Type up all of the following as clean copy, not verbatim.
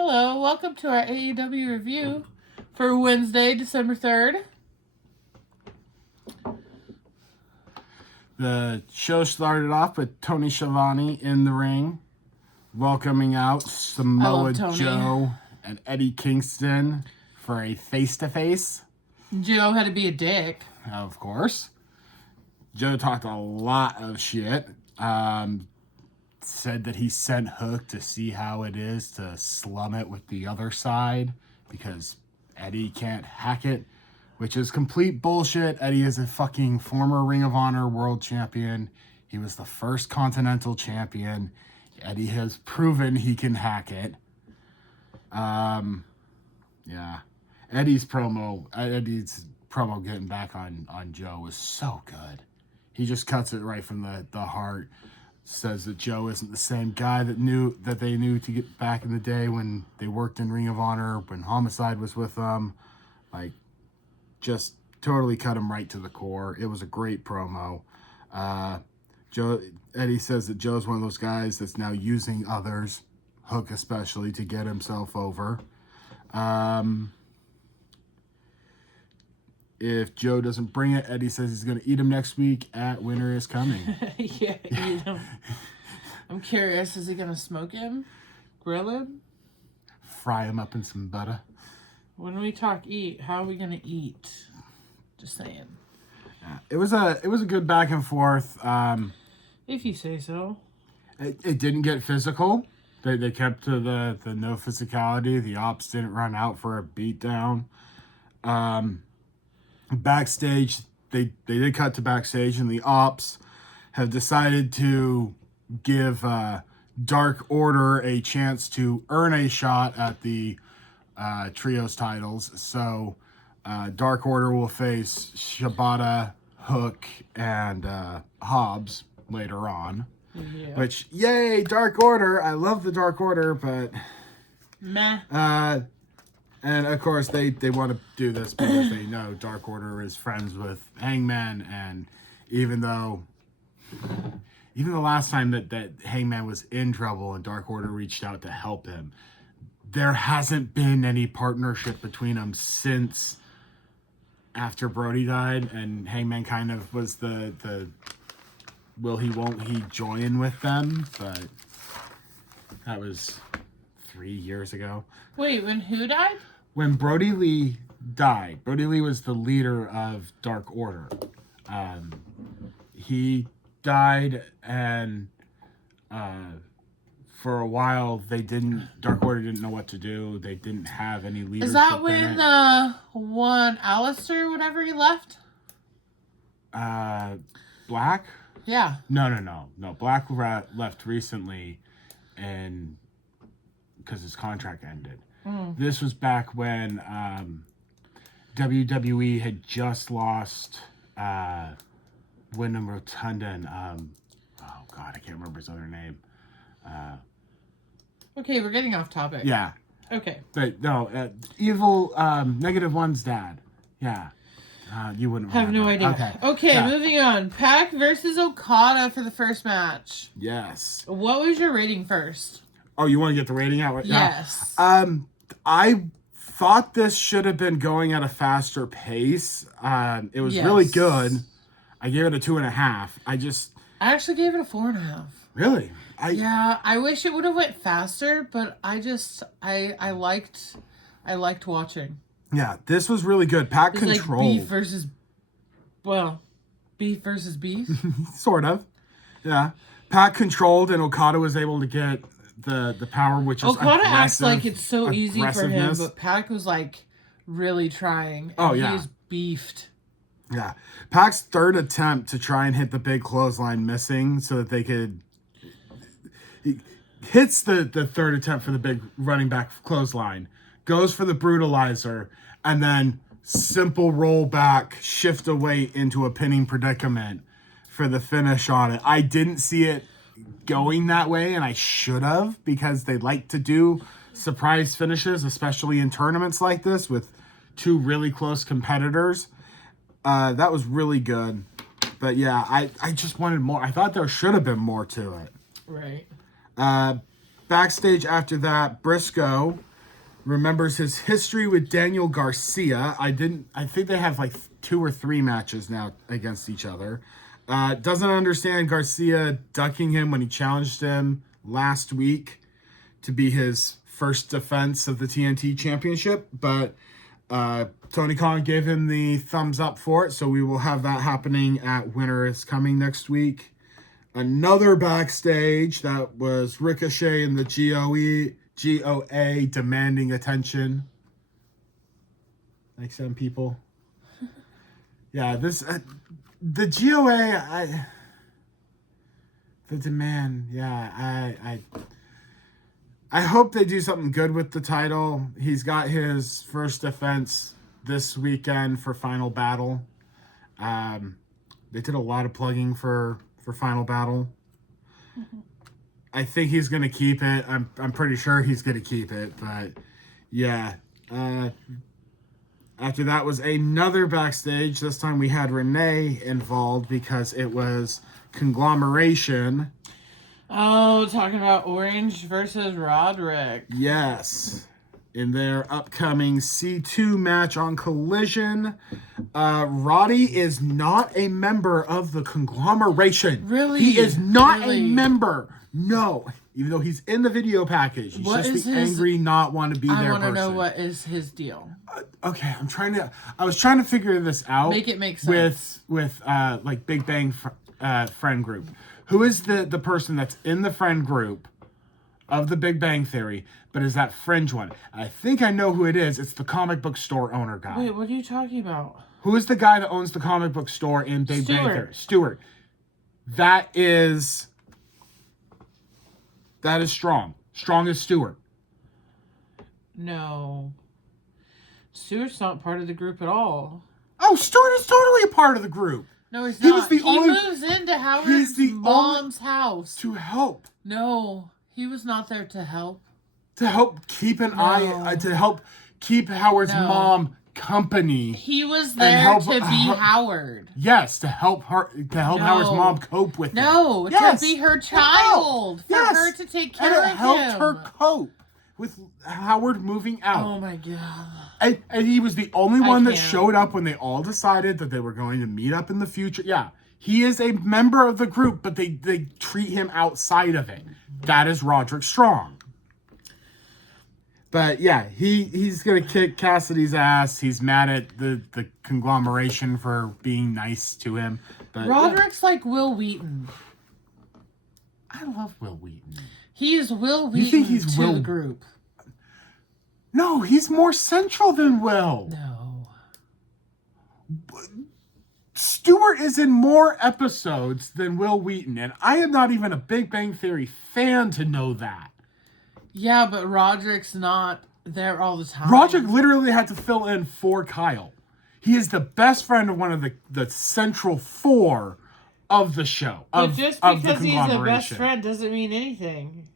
Hello, welcome to our AEW review for Wednesday, December 3rd. The show started off with Tony Schiavone in the ring, welcoming out Samoa Joe and Eddie Kingston for a face-to-face. Joe had to be a dick. Of course. Joe talked a lot of shit. Said that he sent Hook to see how it is to slum it with the other side because Eddie can't hack it, which is complete bullshit. Eddie is a fucking former Ring of Honor world champion. He was the first Continental champion. Eddie has proven he can hack it. Yeah. Eddie's promo getting back on Joe was so good. He just cuts it right from the heart. Says that Joe isn't the same guy that they knew to get back in the day when they worked in Ring of Honor, when Homicide was with them. Like, just totally cut him right to the core. It was a great promo. Eddie says that Joe's one of those guys that's now using others, Hook especially, to get himself over. If Joe doesn't bring it, Eddie says he's going to eat him next week at Winter is Coming. Yeah, eat him. I'm curious, is he going to smoke him? Grill him? Fry him up in some butter. When we talk eat, how are we going to eat? Just saying. Yeah, it was a good back and forth. If you say so. It didn't get physical. They kept to the no physicality. The Ops didn't run out for a beatdown. Backstage, they did cut to backstage, and the Ops have decided to give Dark Order a chance to earn a shot at the trios titles. So Dark Order will face Shibata, Hook, and Hobbs later on. Yeah. Which, yay, Dark Order! I love the Dark Order, but meh. And, of course, they want to do this because they know Dark Order is friends with Hangman. And even the last time that Hangman was in trouble and Dark Order reached out to help him, there hasn't been any partnership between them since after Brody died. And Hangman kind of was the will he, won't he join with them. But that was 3 years ago. Wait, when who died? When Brody Lee died. Brody Lee was the leader of Dark Order. He died, and for a while Dark Order didn't know what to do. They didn't have any leadership. Is that when one Alistair, whatever, he left? Black? Yeah. No. Black left recently, and because his contract ended. This was back when WWE had just lost Wyndham Rotunda and oh god, I can't remember his other name. Okay, we're getting off topic. Yeah. Okay. But no, evil Negative One's dad. Yeah. You wouldn't have no idea. Okay, yeah. Moving on. Pac versus Okada for the first match. Yes. What was your rating first? Oh, you want to get the rating out? Yes. I thought this should have been going at a faster pace. It was really good. I gave it a 2.5. I actually gave it a 4.5. Really? Yeah, I wish it would have went faster, but I liked watching. Yeah, this was really good. Pac controlled. Like beef versus beef. Sort of. Yeah. Pac controlled, and Okada was able to get the power, which is Okada acts like it's so easy for him, but Pac was like really trying. Oh yeah, he's beefed. Yeah, Pac's third attempt to try and hit the big clothesline missing, so that they could. He hits the third attempt for the big running back clothesline, goes for the brutalizer, and then simple roll back, shift away into a pinning predicament for the finish on it. I didn't see it going that way, and I should have, because they like to do surprise finishes, especially in tournaments like this with two really close competitors. That was really good. But yeah, I just wanted more. I thought there should have been more to it. Right. Backstage after that, Briscoe remembers his history with Daniel Garcia. I think they have like 2 or 3 matches now against each other. Doesn't understand Garcia ducking him when he challenged him last week to be his first defense of the TNT Championship, but Tony Khan gave him the thumbs up for it, so we will have that happening at Winter is Coming next week. Another backstage, that was Ricochet and the GOA demanding attention. Like some people. Yeah, this the GOA, the demand, yeah, I hope they do something good with the title. He's got his first defense this weekend for Final Battle. They did a lot of plugging for Final Battle. Mm-hmm. I think he's going to keep it. I'm pretty sure he's going to keep it. But, yeah. After that was another backstage. This time we had Renee involved because it was Conglomeration. Oh, talking about Orange versus Roderick. Yes. In their upcoming C2 match on Collision. Roddy is not a member of the Conglomeration. Really? He is not a member. No. Even though he's in the video package. He's just the angry, not want to be there person. I want to know what is his deal. Okay, I was trying to figure this out. Make it make sense. With like Big Bang friend group. Who is the person that's in the friend group of the Big Bang Theory, but is that fringe one? I think I know who it is. It's the comic book store owner guy. Wait, what are you talking about? Who is the guy that owns the comic book store in Big Bang Theory? Stewart. That is Strong. Strong is Stewart. No. Stewart's not part of the group at all. Oh, Stewart is totally a part of the group. No, he's not. He only moves into Howard's mom's house. To help. No, he was not there to help. To help keep an eye, to help keep Howard's mom company. He was there to be Howard. Yes, to help Howard's mom cope with it. No, to be her child. For her to take care of him. And it helped her cope with Howard moving out. Oh my God. And he was the only one that showed up when they all decided that they were going to meet up in the future. Yeah, he is a member of the group, but they treat him outside of it. That is Roderick Strong. But yeah, he's going to kick Cassidy's ass. He's mad at the Conglomeration for being nice to him. But Roderick's like Will Wheaton. I love Will Wheaton. He is Will Wheaton. You think he's to the group? No, he's more central than Will. No. Stewart is in more episodes than Will Wheaton, and I am not even a Big Bang Theory fan to know that. Yeah, but Roderick's not there all the time. Roderick literally had to fill in for Kyle. He is the best friend of one of the central 4 of the show. But just because he's the best friend doesn't mean anything.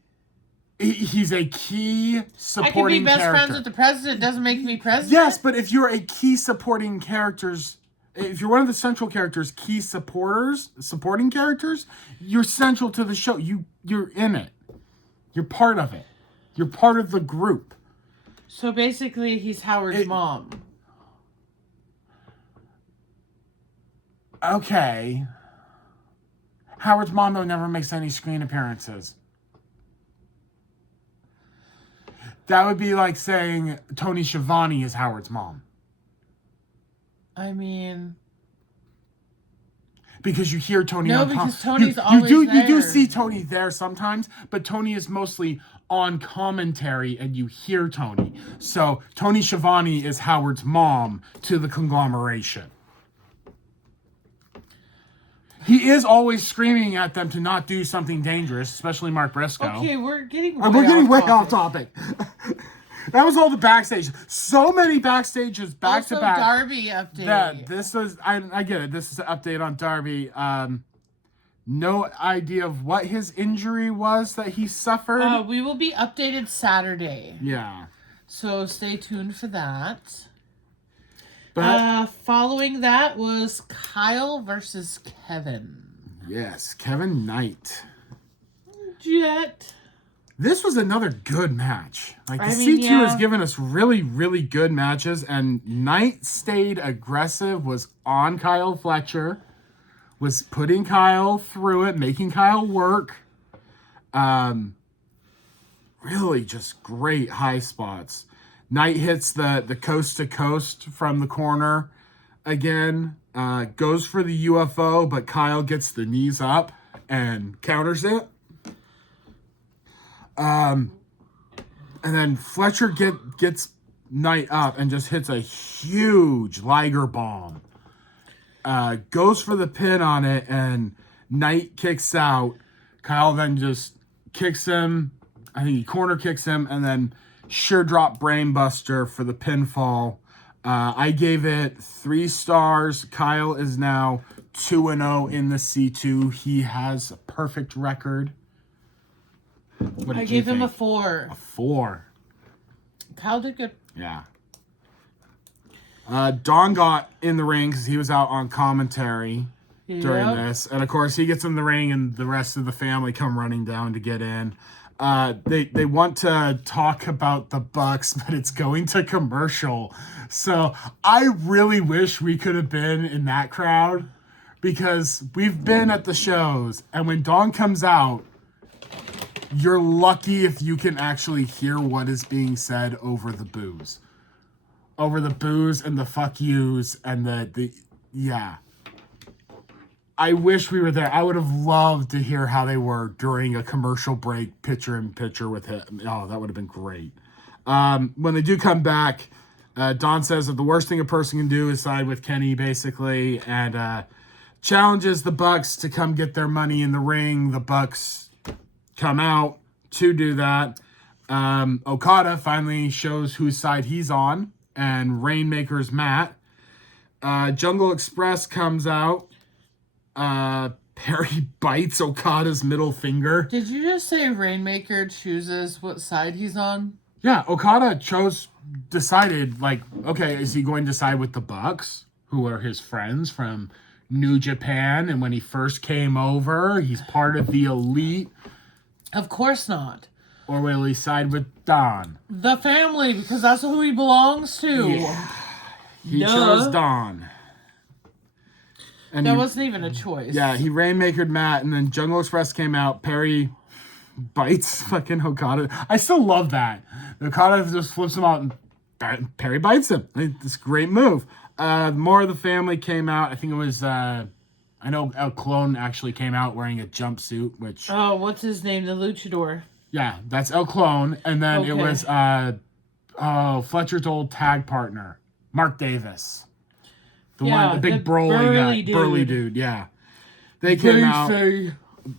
He's a key supporting character. I can be best friends with the president, doesn't make me president. Yes, but if you're a key supporting characters, if you're one of the central characters, key supporting characters, you're central to the show. You're in it. You're part of it. You're part of the group. So basically, he's Howard's mom. Okay. Howard's mom, though, never makes any screen appearances. That would be like saying Tony Schiavone is Howard's mom. I mean... Because you hear Tony on because Tony's always there. You do see Tony there sometimes, but Tony is mostly on commentary and you hear Tony. So Tony Schiavone is Howard's mom to the Conglomeration. He is always screaming at them to not do something dangerous, especially Mark Briscoe. Okay, we're getting way off topic. That was all the backstage. So many backstages back to back. Darby update. That this is I get it. This is an update on Darby. No idea of what his injury was that he suffered. We will be updated Saturday. Yeah. So stay tuned for that. But following that was Kyle versus Kevin. Yes, Kevin Knight. Jet. This was another good match. Like, the C2 yeah. has given us really, really good matches, and Knight stayed aggressive, was on Kyle Fletcher, was putting Kyle through it, making Kyle work. Really just great high spots. Knight hits the coast to coast from the corner again, goes for the UFO, but Kyle gets the knees up and counters it. And then Fletcher gets Knight up and just hits a huge Liger bomb. Goes for the pin on it, and Knight kicks out. Kyle then just kicks him. I think he corner kicks him, and then sure drop brainbuster for the pinfall. I gave it 3 stars. Kyle is now 2-0 in the C2. He has a perfect record. I gave him a 4. A 4. Kyle did good. Yeah. Don got in the ring because he was out on commentary during this. And, of course, he gets in the ring and the rest of the family come running down to get in. They want to talk about the Bucks, but it's going to commercial. So I really wish we could have been in that crowd because we've been at the shows. And when Don comes out, you're lucky if you can actually hear what is being said over the boos. Over the boos and the fuck yous and yeah. I wish we were there. I would have loved to hear how they were during a commercial break, picture in picture with him. Oh, that would have been great. When they do come back, Don says that the worst thing a person can do is side with Kenny, basically, and challenges the Bucks to come get their money in the ring. The Bucks come out to do that. Okada finally shows whose side he's on, and Rainmaker's Matt. Jungle Express comes out. Perry bites Okada's middle finger. Did you just say Rainmaker chooses what side he's on? Yeah, Okada decided, like, okay, is he going to side with the Bucks, who are his friends from New Japan, and when he first came over, he's part of the Elite? Of course not. Or will he side with Don? The family, because that's who he belongs to. Yeah. He chose Don. And that wasn't even a choice. Yeah, he Rainmakered Matt, and then Jungle Express came out. Perry bites fucking Okada. I still love that. Okada just flips him out, and Perry bites him. This great move. More of the family came out. I think it was, I know El Clone actually came out wearing a jumpsuit, which... Oh, what's his name? The Luchador. Yeah, that's El Clone. And then it was Fletcher's old tag partner, Mark Davis. The big burly dude. Yeah. They came out.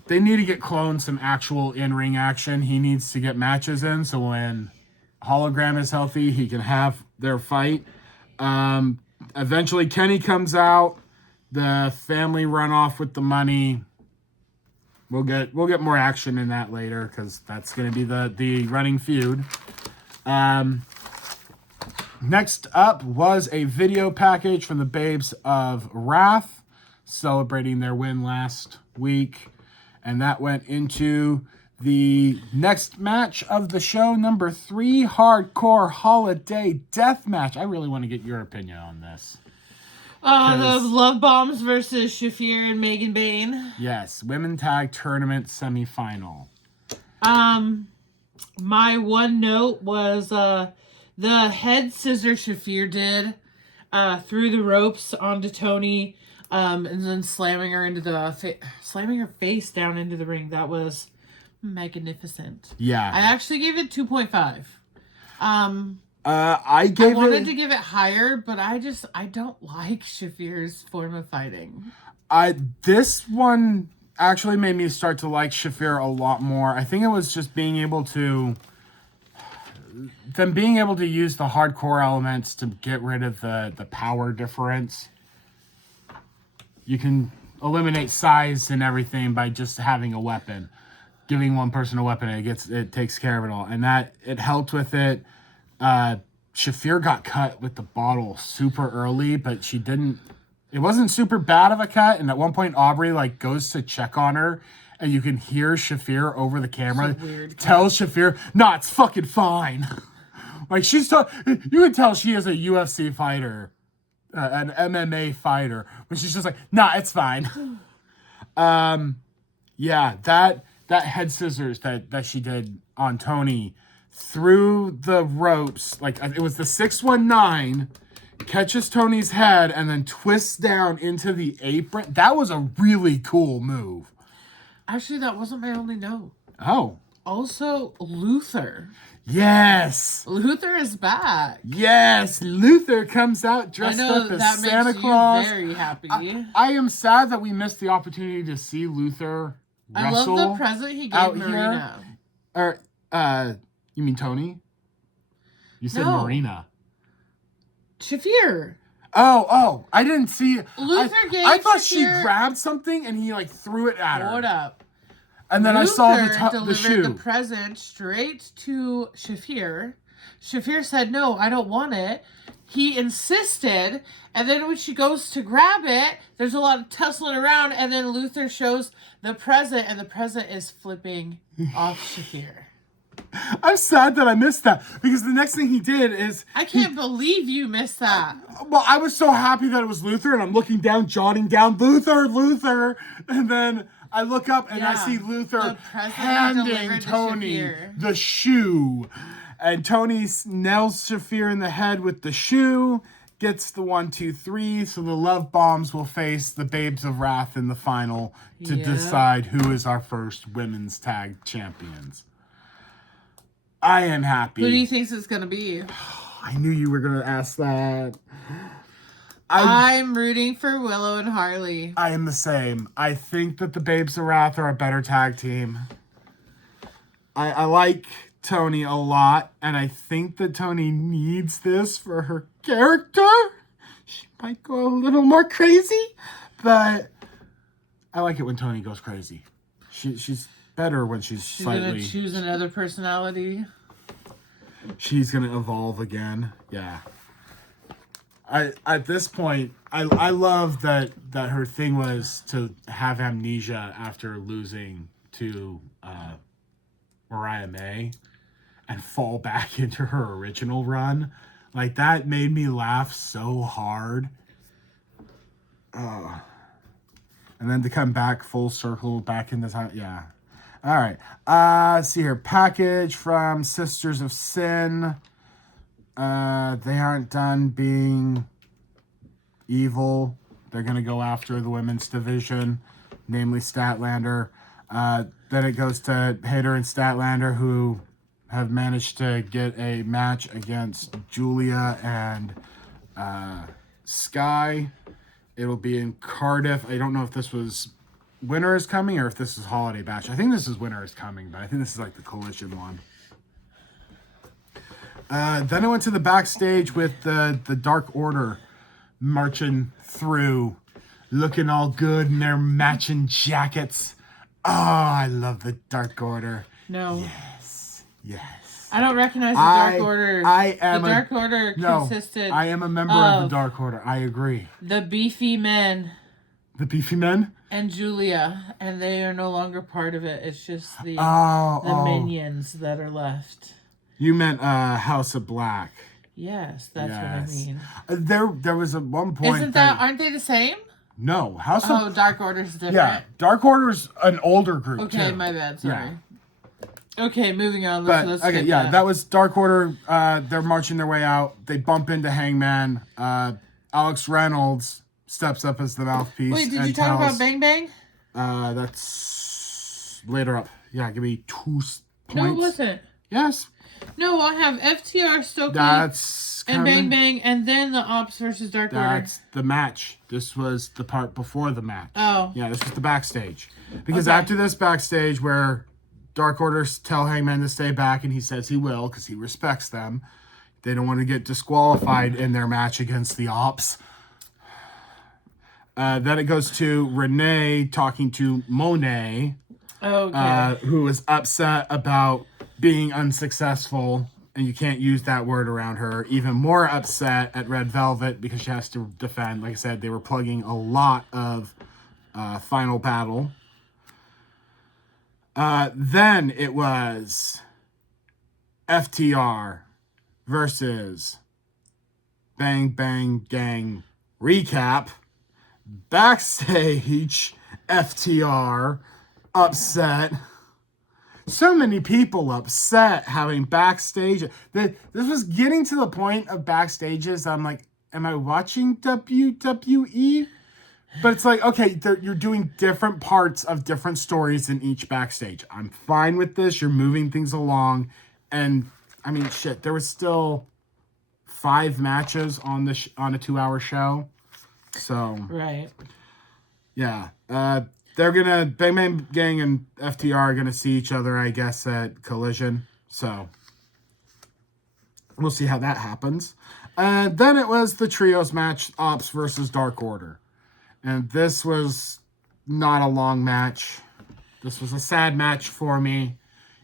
They need to get Clone some actual in-ring action. He needs to get matches in, so when Hologram is healthy, he can have their fight. Eventually, Kenny comes out. The family run off with the money. We'll get more action in that later because that's going to be the running feud. Next up was a video package from the Babes of Wrath celebrating their win last week. And that went into the next match of the show, number 3, Hardcore Holiday Death Match. I really want to get your opinion on this. The Love Bombs versus Shafir and Megan Bayne. Yes, Women Tag Tournament semifinal. My one note was the head scissor Shafir did through the ropes onto Tony, and then slamming her face down into the ring. That was magnificent. Yeah, I actually gave it 2.5. I wanted to give it higher, but I don't like Shafir's form of fighting. This one actually made me start to like Shafir a lot more. I think it was just being able to use the hardcore elements to get rid of the power difference. You can eliminate size and everything by just having a weapon. Giving one person a weapon, it takes care of it all. And that it helped with it. Shafir got cut with the bottle super early, but it wasn't super bad of a cut. And at one point, Aubrey goes to check on her and you can hear Shafir over the camera weird tell Shafir, "Nah, it's fucking fine." Like you can tell she is a UFC fighter, an MMA fighter, but she's just like, "Nah, it's fine." Yeah, that head scissors that she did on Tony through the ropes, like it was the 619, catches Tony's head and then twists down into the apron. That was a really cool move. Actually, that wasn't my only note. Oh. Also, Luther. Yes. Luther is back. Yes, Luther comes out dressed up as that Santa makes Claus. You very happy. I am sad that we missed the opportunity to see Luther wrestle. I love the present he gave Marina. Or, you mean Tony? You said Marina. Shafir. Oh, I didn't see. Luther gave I thought Shafir, she grabbed something and he like threw it at her. Hold up. And then Luther I saw the delivered shoe. the present straight to Shafir. Shafir said, "No, I don't want it." He insisted, and then when she goes to grab it, there's a lot of tussling around, and then Luther shows the present, and the present is flipping off Shafir. I'm sad that I missed that, because the next thing he did is... I can't believe you missed that. Well, I was so happy that it was Luther, and I'm looking down, jotting down, Luther, and then I look up and I see Luther handing Tony the shoe. And Tony nails Shafir in the head with the shoe, gets the 1, 2, 3, so the Love Bombs will face the Babes of Wrath in the final to decide who is our first women's tag champions. I am happy. Who do you think it's going to be? I knew you were going to ask that. I'm rooting for Willow and Harley. I am the same. I think that the Babes of Wrath are a better tag team. I like Tony a lot, and I think that Tony needs this for her character. She might go a little more crazy, but I like it when Tony goes crazy. She's better when she's slightly... She's going to choose another personality. She's going to evolve again. Yeah. At this point, I love that her thing was to have amnesia after losing to Mariah May and fall back into her original run. Like, that made me laugh so hard. And then to come back full circle back into time. Yeah. All right. Let's see here. Package from Sisters of Sin. They aren't done being evil. They're going to go after the women's division, namely Statlander. Then it goes to Hayter and Statlander, who have managed to get a match against Julia and Sky. It'll be in Cardiff. I don't know if this was Winter is Coming or if this is Holiday Bash. I think this is Winter is Coming, but I think this is like the Collision one. Then I went to the backstage with the Dark Order marching through, looking all good in their matching jackets. Oh, I love the Dark Order. No. Yes. I don't recognize the Dark Order. I am the Dark Order consisted. I am a member of the Dark Order. I agree. The Beefy Men. The Beefy Men? And Julia, and they are no longer part of it. It's just the minions that are left. You meant House of Black. Yes, that's what I mean. There was at one point. Aren't they the same? No, Dark Order's different. Yeah, Dark Order's an older group. Okay, too. My bad. Sorry. Yeah. Okay, moving on. Let's that was Dark Order. They're marching their way out. They bump into Hangman. Alex Reynolds steps up as the mouthpiece. Wait, did you talk about Bang Bang? That's later up. Yeah, give me 2 points. No, it wasn't. Yes. No, I have FTR, Stokely, and Bang Bang, and then the Ops versus Dark Order. That's the match. This was the part before the match. Oh. Yeah, this was the backstage. Because after this backstage where Dark Order tell Hangman to stay back, and he says he will because he respects them. They don't want to get disqualified in their match against the Ops. Then it goes to Renee talking to Monet, who is upset about being unsuccessful, and you can't use that word around her. Even more upset at Red Velvet because she has to defend. Like I said, they were plugging a lot of Final Battle. Then it was FTR versus Bang Bang Gang recap. Backstage, FTR upset. So many people upset having backstage. This was getting to the point of backstages. I'm like, am I watching WWE? But it's like, okay, you're doing different parts of different stories in each backstage. I'm fine with this. You're moving things along. And, I mean, shit, there was still 5 matches on the on a 2-hour show. So, Right. Yeah. They're gonna Bang Bang Gang and FTR are gonna see each other, I guess, at Collision. So we'll see how that happens. Then it was the trios match, Ops versus Dark Order, and this was not a long match. This was a sad match for me,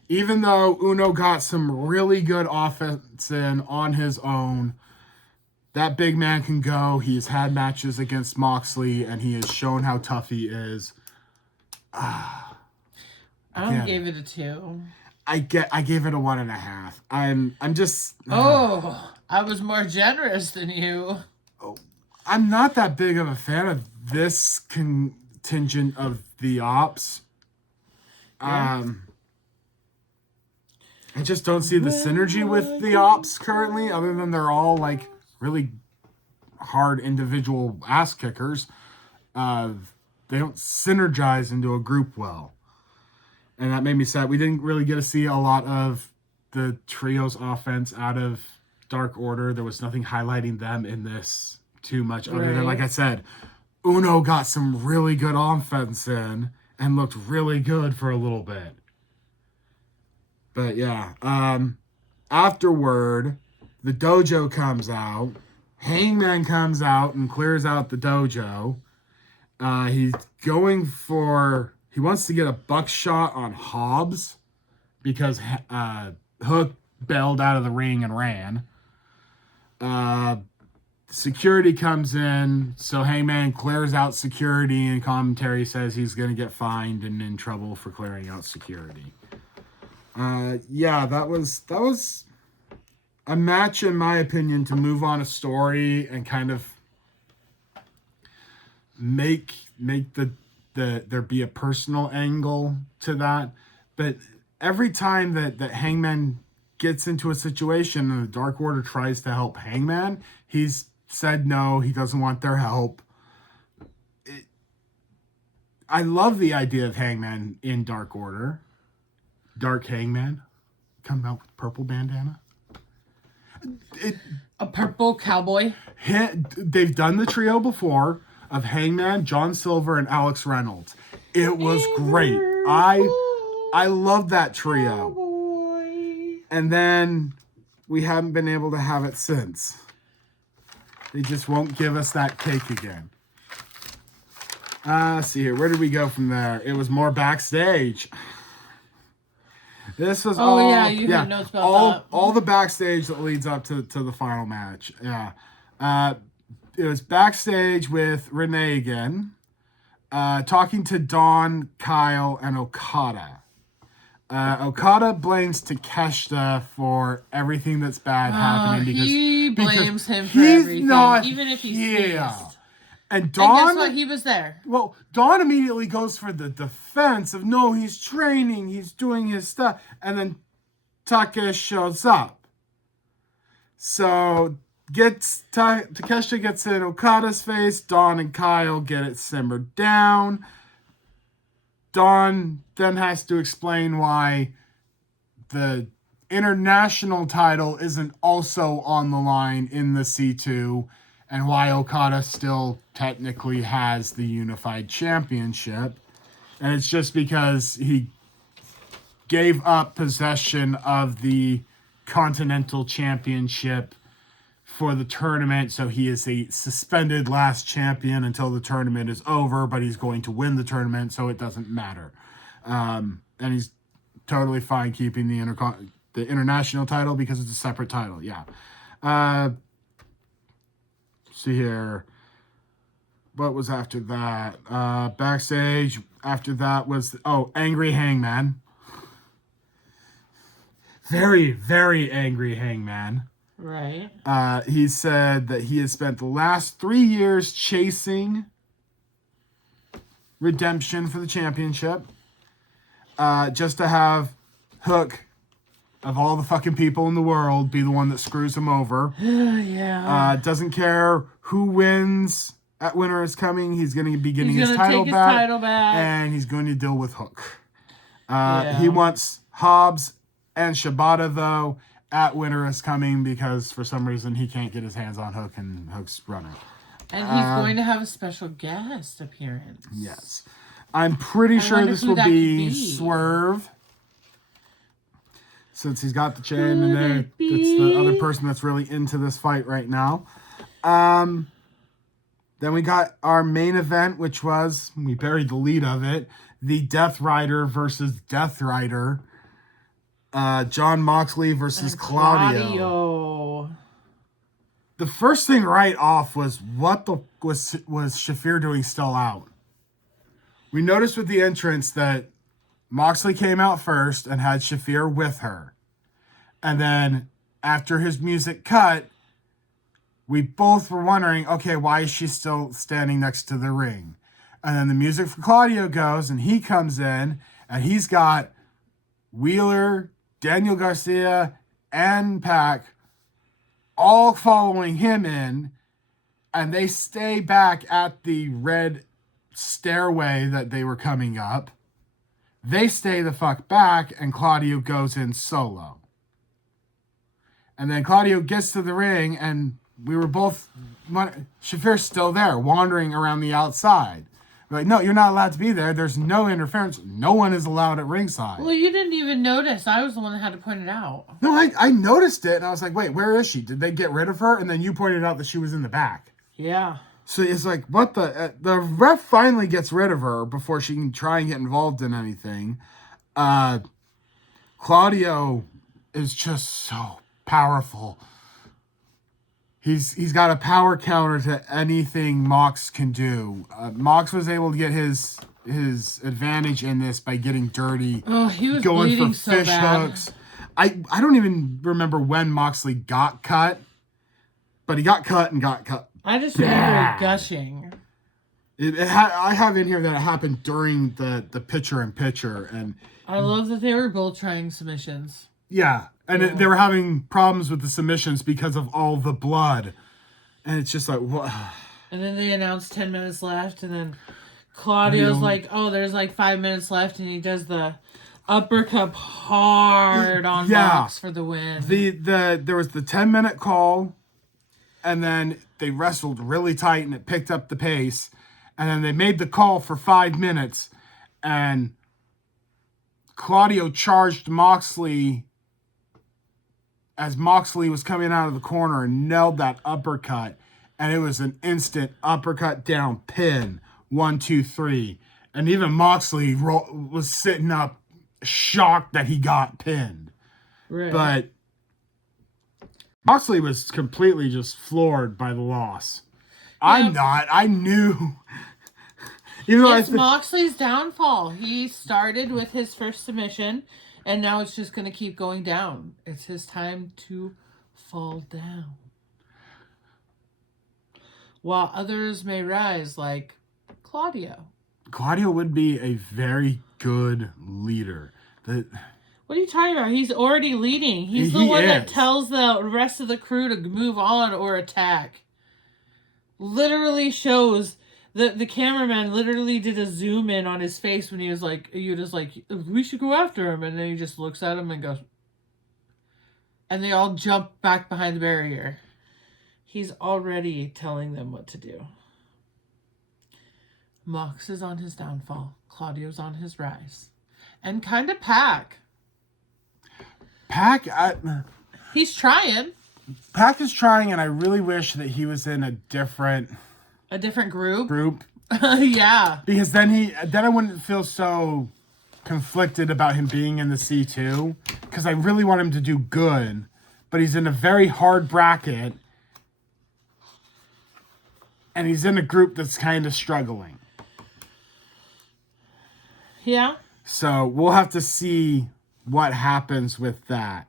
even though Uno got some really good offense in on his own. That big man can go. He has had matches against Moxley, and he has shown how tough he is. I gave it a 2. I gave it a 1.5. I'm just. Oh, I was more generous than you. I'm not that big of a fan of this contingent of the Ops. Yeah. I just don't see the synergy with the Ops currently, other than they're all like really hard individual ass kickers. They don't synergize into a group well. And that made me sad. We didn't really get to see a lot of the trio's offense out of Dark Order. There was nothing highlighting them in this too much, other than, like I said, Uno got some really good offense in and looked really good for a little bit. But yeah, afterward, the dojo comes out. Hangman comes out and clears out the dojo. He's going for... He wants to get a buckshot on Hobbs because Hook bailed out of the ring and ran. Security comes in, so Hangman clears out security, and commentary says he's going to get fined and in trouble for clearing out security. Yeah, that was a match, in my opinion, to move on a story and kind of make there be a personal angle to that. But every time that Hangman gets into a situation and the Dark Order tries to help Hangman, he's said no, he doesn't want their help. I love the idea of Hangman in Dark Order. Dark Hangman. Come out with purple bandana. A purple cowboy. They've done the trio before of Hangman, John Silver, and Alex Reynolds. It was great. I love that trio. Cowboy. And then we haven't been able to have it since. They just won't give us that cake again. See here. Where did we go from there? It was more backstage. This was had notes about that. All the backstage that leads up to the final match. Yeah. It was backstage with Renee again, talking to Dawn, Kyle, and Okada. Okada blames Takeshita for everything that's bad happening because he blames him for he's everything, not even if he's here. sneezed. And Dawn, And guess what? He was there. well, Dawn immediately goes for the defense of, no, he's training, he's doing his stuff. And then Takesh shows up. So Takeshita gets in Okada's face. Dawn and Kyle get it simmered down. Dawn then has to explain why the international title isn't also on the line in the C2, and why Okada still technically has the unified championship. And it's just because he gave up possession of the Continental Championship for the tournament, so he is a suspended last champion until the tournament is over, but he's going to win the tournament, so it doesn't matter. And he's totally fine keeping the international title because it's a separate title. Yeah. See here. what was after that? Backstage after that was Angry Hangman. Very, very angry Hangman. Right. He said that he has spent the last 3 years chasing redemption for the championship. Just to have Hook, of all the fucking people in the world, be the one that screws him over. Yeah. Doesn't care who wins at Winter is Coming. He's going to be getting his title back. And he's going to deal with Hook. He wants Hobbs and Shibata, though, at Winter is Coming because for some reason he can't get his hands on Hook and Hook's running. And he's going to have a special guest appearance. Yes. I'm pretty sure this will be Swerve. Since he's got the chain and that's the other person that's really into this fight right now. Then we got our main event, which was, we buried the lead of it, the Death Rider versus Death Rider. John Moxley versus Claudio. The first thing right off was was Shafir doing still out? We noticed with the entrance that Moxley came out first and had Shafir with her. And then after his music cut, we both were wondering, okay, why is she still standing next to the ring? And then the music for Claudio goes and he comes in and he's got Wheeler, Daniel Garcia, and Pac all following him in, and they stay back at the red stairway that they were coming up. They stay the fuck back, and Claudio goes in solo. And then Claudio gets to the ring, and we were both... Shafir's still there, wandering around the outside. We're like, no, you're not allowed to be there. There's no interference. No one is allowed at ringside. Well, you didn't even notice. I was the one that had to point it out. No, I noticed it, and I was like, wait, where is she? Did they get rid of her? And then you pointed out that she was in the back. Yeah. So it's like, what the... the ref finally gets rid of her before she can try and get involved in anything. Claudio is just so powerful. He's got a power counter to anything Mox can do. Mox was able to get his advantage in this by getting dirty. Oh, he was going bleeding for fish hooks. I don't even remember when Moxley got cut, but he got cut and got cut. I just remember gushing. I have in here that it happened during the picture-in-picture, and I love that they were both trying submissions. Yeah. And they were having problems with the submissions because of all the blood. And it's just like, what? And then they announced 10 minutes left. And then Claudio's like, oh, there's like 5 minutes left. And he does the uppercut hard on Mox for the win. There was the 10-minute call. And then they wrestled really tight and it picked up the pace. And then they made the call for 5 minutes. And Claudio charged Moxley as Moxley was coming out of the corner and nailed that uppercut. And it was an instant uppercut down pin. 1, 2, 3. And even Moxley was sitting up shocked that he got pinned. Right. But Moxley was completely just floored by the loss. Yeah. I'm not. I knew. It's Moxley's downfall. He started with his first submission. And now it's just going to keep going down. It's his time to fall down. While others may rise, like Claudio. Claudio would be a very good leader. What are you talking about? He's already leading. He's the one that tells the rest of the crew to move on or attack. Literally shows... The cameraman literally did a zoom in on his face when he was like, Yuta's like, we should go after him. And then he just looks at him and goes, and they all jump back behind the barrier. He's already telling them what to do. Mox is on his downfall. Claudio's on his rise. And kind of Pac. He's trying. Pac is trying, and I really wish that he was in a different group. Yeah. Because then I wouldn't feel so conflicted about him being in the C2. Because I really want him to do good. But he's in a very hard bracket. and he's in a group that's kind of struggling. Yeah. So we'll have to see what happens with that.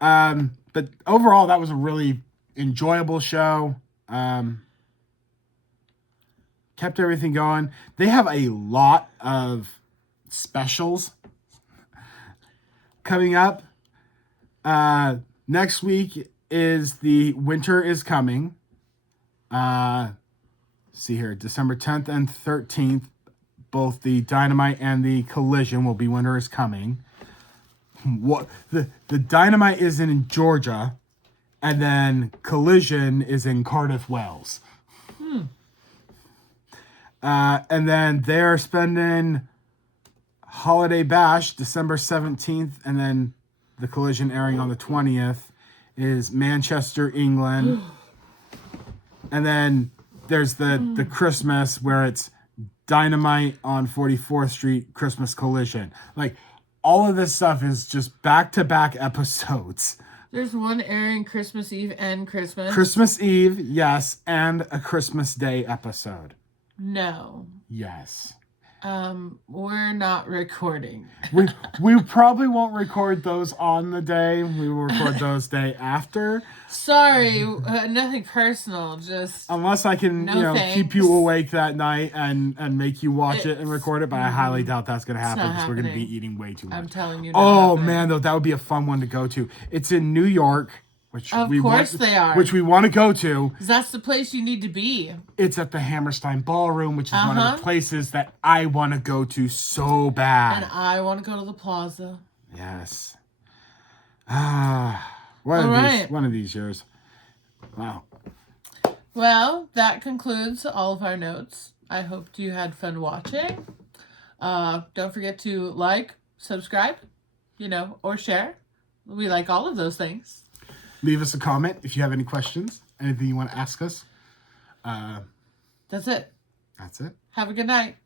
But overall, that was a really enjoyable show. Kept everything going. They have a lot of specials coming up. Next week is the Winter is Coming. See here, December 10th and 13th, both the Dynamite and the Collision will be Winter is Coming. What the Dynamite is in Georgia, and then Collision is in Cardiff, Wales. And then they're spending Holiday Bash December 17th, and then the Collision airing on the 20th is Manchester, England. And then there's the Christmas where it's Dynamite on 44th Street, Christmas Collision. Like, all of this stuff is just back-to-back episodes. There's one airing Christmas Eve and Christmas. Christmas Eve, yes, and a Christmas Day episode. No. Yes. We're not recording. We probably won't record those on the day. We will record those day after. Sorry, nothing personal. Just unless I can, keep you awake that night and make you watch it and record it. But I highly doubt that's going to happen because we're going to be eating way too much. I'm telling you. Man, though, that would be a fun one to go to. It's in New York. They are. Which we want to go to. That's the place you need to be. It's at the Hammerstein Ballroom, which is one of the places that I want to go to so bad. And I want to go to the Plaza. Yes. One of these years. Wow. Well, that concludes all of our notes. I hope you had fun watching. Don't forget to like, subscribe, or share. We like all of those things. Leave us a comment if you have any questions, anything you want to ask us. That's it. That's it. Have a good night.